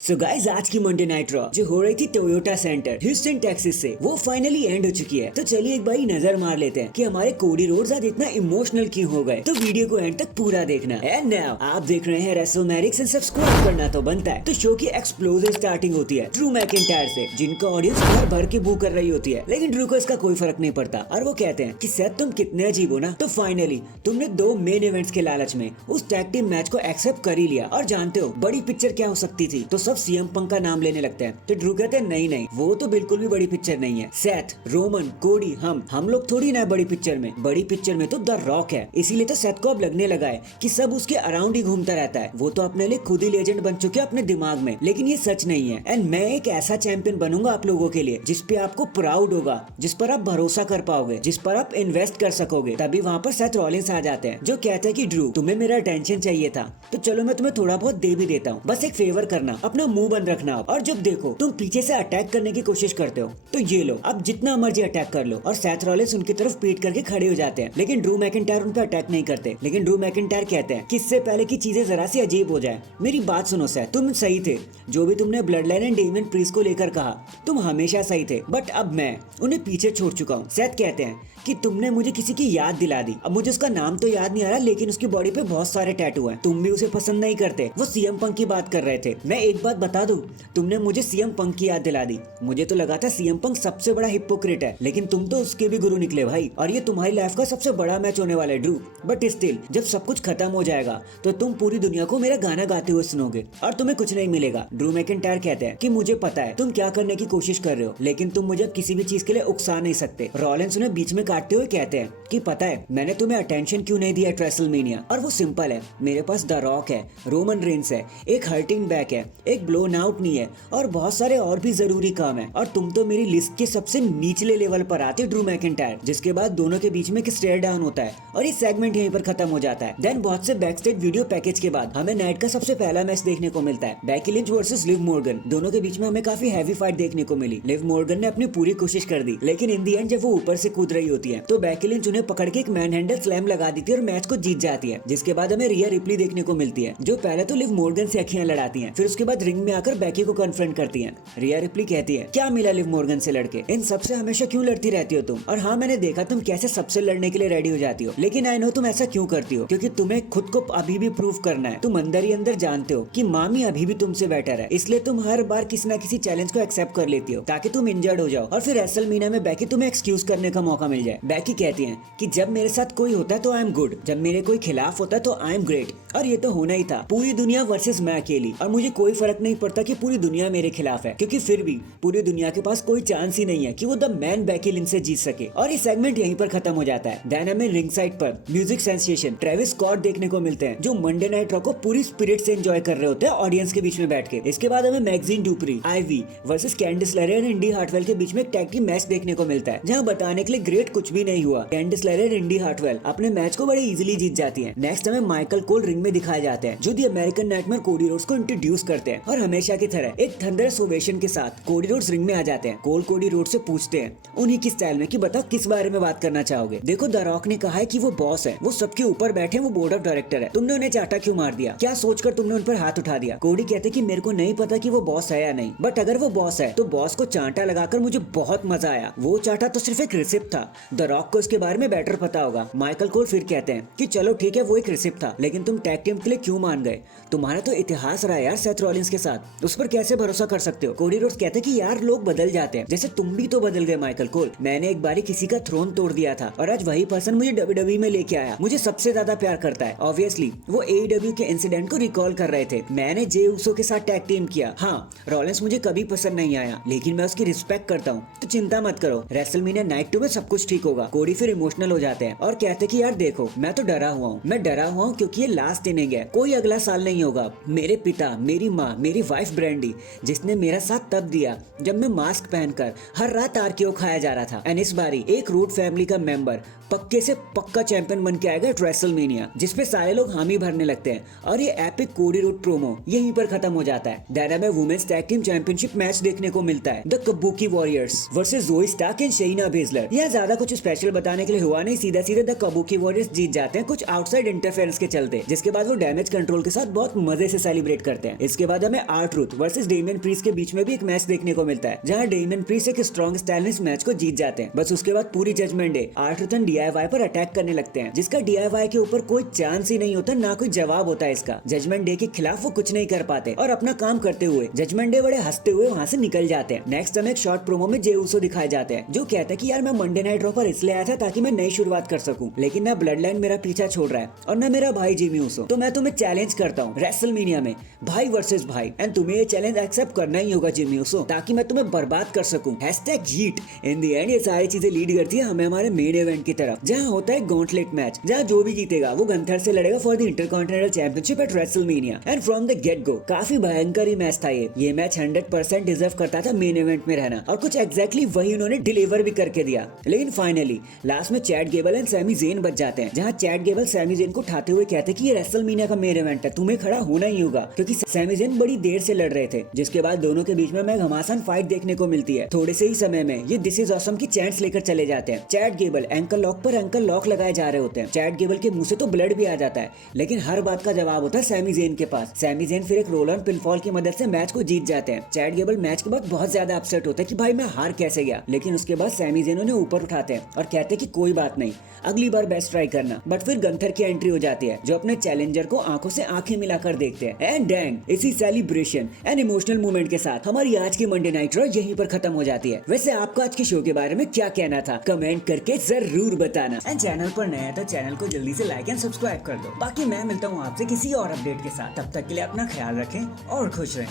So guys आज की Monday night raw जो हो रही थी टोयोटा सेंटर ह्यूस्टन टेक्सास से वो फाइनली एंड हो चुकी है। तो चलिए एक बारी नजर मार लेते हैं कि हमारे कोडी रोड्स आज इतना इमोशनल क्यों हो गए। तो वीडियो को एंड तक पूरा देखना। एंड नाउ आप देख रहे हैं रेसलमैनिक्स एंड सब्सक्राइब करना तो बनता है। तो शो की एक्सप्लोसिव स्टार्टिंग होती है ड्रू मैकिंटायर से, जिनका ऑडियंस भर भर के बू कर रही होती है, लेकिन ड्रू को इसका कोई फर्क नहीं पड़ता और वो कहते हैं कि सेथ तुम कितने अजीब हो ना। तो फाइनली तुमने 2 मेन इवेंट्स के लालच में उस टैग टीम मैच को एक्सेप्ट कर ही लिया और जानते हो बड़ी पिक्चर क्या हो सकती थी। तो सब सीएम पंक का नाम लेने लगते हैं। तो ड्रू कहते हैं नहीं वो तो बिल्कुल भी बड़ी पिक्चर नहीं है। सेथ, रोमन, कोडी, हम लोग थोड़ी ना बड़ी पिक्चर में। बड़ी पिक्चर में तो द रॉक है। इसीलिए तो सेथ को अब लगने लगा है कि सब उसके अराउंड ही घूमता रहता है। वो तो अपने लिए खुद ही लेजेंड बन चुके हैं अपने दिमाग में। लेकिन ये सच नहीं है। एंड मैं एक ऐसा चैंपियन बनूंगा आप लोगों के लिए जिस पे आपको प्राउड होगा, जिस पर आप भरोसा कर पाओगे, जिस पर आप इन्वेस्ट कर सकोगे। तभी वहाँ पर सेथ रॉलिंस आ जाते हैं जो कहते हैं कि ड्रू तुम्हें मेरा अटेंशन चाहिए था, तो चलो मैं तुम्हें थोड़ा बहुत दे भी देता हूँ। बस एक फेवर करना, अपना मुंह बंद रखना। और जब देखो तुम पीछे से अटैक करने की कोशिश करते हो तो ये लो, अब जितना मर्जी अटैक कर लो। और सेथ रॉलिंस उनकी तरफ पीट करके खड़े हो जाते हैं, लेकिन ड्रू मैकिंटायर उन पर अटैक नहीं करते। लेकिन ड्रू मैकिंटायर कहते हैं कि इससे पहले की चीजें जरा सी अजीब हो जाए, मेरी बात सुनो सेथ, तुम सही थे। जो भी तुमने blood line and Damien priest को लेकर कहा, तुम हमेशा सही थे, बट अब मैं उन्हें पीछे छोड़ चुका हूँ। सेथ कहते हैं कि तुमने मुझे किसी की याद दिला दी। अब मुझे उसका नाम तो याद नहीं आ रहा, लेकिन उसकी बॉडी पे बहुत सारे टैटू हैं। तुम भी उसे पसंद नहीं करते। वो सीएम पंक की बात कर रहे थे। मैं एक बात बता दूं, तुमने मुझे सीएम पंक की याद दिला दी। मुझे तो लगा था सीएम पंक सबसे बड़ा हिपोक्रेट है, लेकिन तुम तो उसके भी गुरु निकले भाई। और ये तुम्हारी लाइफ का सबसे बड़ा मैच होने वाला है ड्रू। बट स्टिल जब सब कुछ खत्म हो जाएगा तो तुम पूरी दुनिया को मेरा गाना गाते हुए सुनोगे और तुम्हें कुछ नहीं मिलेगा। ड्रू मैकिंटायर कहते हैं कि मुझे पता है तुम क्या करने की कोशिश कर रहे हो, लेकिन तुम मुझे किसी भी चीज के लिए उकसा नहीं सकते। रॉलिंस उन्हें बीच में काटते हुए कहते हैं कि पता है मैंने तुम्हें अटेंशन क्यों नहीं दिया रेसलमेनिया, और वो सिंपल है। मेरे पास द रॉक है, रोमन रेंस है, एक हर्टिंग बैक है, एक ब्लोन आउट नहीं है, और बहुत सारे और भी जरूरी काम है। और तुम तो मेरी लिस्ट के सबसे निचले लेवल पर आते ड्रू मैकिंटायर। जिसके बाद दोनों के बीच में एक स्टेयर डाउन होता है और ये सेगमेंट यहीं पर खत्म हो जाता है। देन बहुत से बैक स्टेज वीडियो पैकेज के बाद हमें नाइट का सबसे पहला मैच देखने को मिलता है, Becky Lynch versus Liv Morgan. दोनों के बीच में हमें काफी हैवी फाइट देखने को मिली। लिव मॉर्गन ने अपनी पूरी कोशिश कर दी, लेकिन इन दी एंड जब वो ऊपर से कूद रही होती है तो बेकी लिंच उन्हें पकड़ के एक मैन हैंडल स्लैम लगा देती है और मैच को जीत जाती है। जिसके बाद हमें रिया रिप्ली देखने को मिलती है, जो पहले तो लिव मॉर्गन से अखियां लड़ाती हैं, फिर उसके बाद रिंग में आकर बेकी को कन्फ्रंट करती हैं। रिया रिप्ली कहती है क्या मिला लिव मॉर्गन से लड़के, इन सबसे हमेशा क्यों लड़ती रहती हो तुम। और हाँ, मैंने देखा तुम कैसे सबसे लड़ने के लिए रेडी हो जाती हो, लेकिन आई नो तुम ऐसा क्यों करती हो, क्योंकि तुम्हें खुद को अभी भी प्रूव करना है। तुम अंदर ही अंदर जानते हो कि मामी अभी भी तुमसे बेटर है, इसलिए तुम हर बार किसी ना किसी चैलेंज को एक्सेप्ट कर लेती हो ताकि तुम इंजर्ड हो जाओ और फिर रेसलमेनिया में बेकी तुम्हें एक्सक्यूज करने का मौका मिल जाए। बेकी कहती है कि जब मेरे साथ कोई होता है तो आई एम गुड, जब मेरे कोई खिलाफ होता है तो आई एम ग्रेट। और ये तो होना ही था, पूरी दुनिया वर्सेस मैं अकेली, और मुझे कोई फर्क नहीं पड़ता कि पूरी दुनिया मेरे खिलाफ है, क्योंकि फिर भी पूरी दुनिया के पास कोई चांस ही नहीं है कि वो द मैन बेकी लिंच से जीत सके। और ये सेगमेंट यहीं पर खत्म हो जाता है। देन हमें रिंग साइड पर म्यूजिक सेंसेशन ट्रेविस स्कॉट देखने को मिलते हैं, जो मंडे नाइट रॉ को पूरी स्पिरिट से एंजॉय कर रहे होते हैं ऑडियंस के बीच में बैठ के। इसके बाद हमें Maxxine Dupri, Ivy versus Candice LeRae और इंडी हार्टवेल के बीच में एक टैग टीम मैच देखने को मिलता है, जहां बताने के लिए ग्रेट कुछ भी नहीं हुआ। कैंडिस लेरे और इंडी हार्टवेल अपने मैच को बड़े इजीली जीत जाती हैं। नेक्स्ट हमें माइकल कोल रिंग में दिखाए जाते हैं, जो दी अमेरिकन नाइटमेयर कोडी रोड्स को इंट्रोड्यूस करते हैं, और हमेशा की तरह एक थंडरस ओवेशन के साथ कोडी रोड्स रिंग में आ जाते हैं। कोल कोडी रोड्स से पूछते हैं उन्हीं की स्टाइल में कि बताओ किस बारे में बात करना चाहोगे। देखो द रॉक ने कहा है कि वो बॉस है, वो सबके ऊपर बैठे, वो बोर्ड ऑफ डायरेक्टर है। तुमने उन्हें चाटा क्यों मार दिया, क्या सोचकर तुमने उन पर हाथ उठा दिया। कोडी कहते कि मेरे को नहीं पता कि वो बॉस है या नहीं, बट अगर वो बॉस है तो बॉस को चांटा लगाकर मुझे बहुत मजा आया। वो चाटा तो सिर्फ एक रिसिप्ट था, द रॉक को इसके बारे में बेटर पता होगा। माइकल कोल फिर कहते हैं कि चलो ठीक है वो एक रिसिप्ट था, लेकिन तुम टैग टीम के लिए क्यों मान गए। तुम्हारा तो इतिहास रहा यार सेथ रॉलिंस के साथ, उस पर कैसे भरोसा कर सकते हो। कोडी रोड्स कहते हैं कि यार लोग बदल जाते हैं, जैसे तुम भी तो बदल गए माइकल कोल। मैंने एक बारी किसी का थ्रोन तोड़ दिया था और आज वही पर्सन मुझे डब्ल्यूडब्ल्यूई में लेके आया, मुझे सबसे ज्यादा प्यार करता है। ऑब्वियसली वो एईडब्ल्यू के इंसिडेंट को रिकॉल कर रहे थे। मैंने जे ऊसो के साथ टैग टीम किया। हाँ, रॉलिंस मुझे कभी पसंद नहीं आया, लेकिन मैं उसकी रिस्पेक्ट करता हूँ, तो चिंता मत करो, रेसलमेनिया नाइट 2 में सब कुछ ठीक होगा। कोडी फिर इमोशनल हो जाते हैं और कहते हैं कि यार देखो मैं तो डरा हुआ हूँ, मैं डरा हुआ हूँ क्योंकि ये लास्ट इनिंग है, कोई अगला साल नहीं होगा। मेरे पिता, मेरी माँ, मेरी वाइफ ब्रांडी, जिसने मेरा साथ तब दिया जब मैं मास्क पहनकर हर रात आरकेओ खाया जा रहा था, एंड इस बारी एक रूट फैमिली का मेंबर पक्के से पक्का चैंपियन बन के आएगा रेसलमेनिया, जिसपे सारे लोग हामी भरने लगते हैं और ये एपिक कोडी रोड प्रोमो यहीं पर खत्म हो जाता है। देन हमें women's tag team championship match देखने को मिलता है, the Kabuki Warriors versus Zoey Stark and Shayna Baszler. यह ज्यादा कुछ स्पेशल बताने के लिए हुआ नहीं, सीधा सीधे द कबूकी वॉरियर्स जीत जाते हैं कुछ आउटसाइड इंटरफेरेंस के चलते, जिसके बाद वो डैमेज कंट्रोल के साथ बहुत मजे से सेलिब्रेट करते हैं। इसके बाद हमें R-Truth वर्सेस डेमियन प्रीस्ट के बीच में भी एक मैच देखने को मिलता है, जहां डेमियन प्रीस्ट एक स्ट्रॉन्ग स्टाइल में इस मैच को जीत जाते हैं। बस उसके बाद पूरी Judgment Day R-Truth and DIY पर अटैक करने लगते हैं, जिसका DIY के ऊपर कोई चांस ही नहीं होता, ना कोई जवाब होता है इसका। जजमेंट डे के खिलाफ वो कुछ नहीं कर पाते और अपना काम करते हुए जजमेंट डे बड़े हंसते हुए वहां से निकल जाते हैं। नेक्स्ट हमें एक शॉर्ट प्रोमो में जे ऊसो दिखाए जाते हैं, जो कहता है कि यार मैं मंडे नाइट रॉ पर इसलिए आया था ताकि मैं नई शुरुआत कर सकूं, लेकिन ना ब्लड लाइन मेरा पीछा छोड़ रहा है और ना मेरा भाई जिमी ऊसो, तो मैं तुम्हें चैलेंज करता हूँ रेसलमेनिया में भाई वर्सेस भाई, एंड तुम्हें ये चैलेंज एक्सेप्ट करना ही होगा जिमी ऊसो, ताकि मैं तुम्हें बर्बाद कर सकूं। #heat। इन दी एंड ये सारी चीजें लीड करती है हमें हमारे मेन इवेंट की तरफ, जहाँ होता है गॉन्टलेट मैच, जहाँ जो भी जीतेगा वो गंथर से लड़ेगा for the intercontinental championship eight WrestleMania. And from the get go काफी भयंकर ही मैच था ये मैच 100% डिजर्व करता था मेन इवेंट में रहना, और कुछ एग्जैक्टली वही उन्होंने डिलीवर भी करके दिया। लेकिन फाइनली लास्ट में Chad Gable and Sami Zayn बच जाते हैं, जहां चैड गेबल सैमी ज़ेन को उठाते हुए कहते हैं कि ये रेसलमेनिया का मेन इवेंट है, तुम्हें खड़ा होना ही होगा, क्योंकि सैमी ज़ेन बड़ी देर से लड़ रहे थे। जिसके बाद दोनों के बीच में एक घमासान फाइट देखने को मिलती है। थोड़े से ही समय में ये दिस इज ऑसम की चैंट्स लेकर चले जाते हैं। चैड गेबल एंकल लॉक पर एंकल लॉक लगाए जा रहे होते हैं। चैड गेबल के मुंह से तो ब्लड भी आ जाता है, लेकिन हर बात का जवाब होता है सैमी ज़ेन के पास। सैमी ज़ेन फिर एक रोल ऑन पिनफॉल की मदद से मैच को जीत जाते हैं। चैड गेबल मैच के बाद बहुत ज्यादा अपसेट होता है कि भाई मैं हार कैसे गया, लेकिन उसके बाद सैमी ज़ेन उन्हें ऊपर उठाते हैं और कहते हैं कि कोई बात नहीं, अगली बार बेस्ट ट्राई करना। बट फिर गंथर की एंट्री हो जाती है, जो अपने चैलेंजर को आंखों से आंखें मिलाकर देखते हैं। एंड डैंग इसी सेलिब्रेशन एंड इमोशनल मोमेंट के साथ हमारी आज की मंडे नाइट रॉ यहीं पर खत्म हो जाती है। वैसे आपका आज के शो के बारे में क्या कहना था, कमेंट करके जरूर बताना। एंड चैनल पर नया तो चैनल को जल्दी से लाइक एंड सब्सक्राइब कर दो। बाकी मैं मिलता हूँ आपसे किसी और अपडेट के साथ, तब तक के लिए अपना ख्याल रखें और खुश रहें।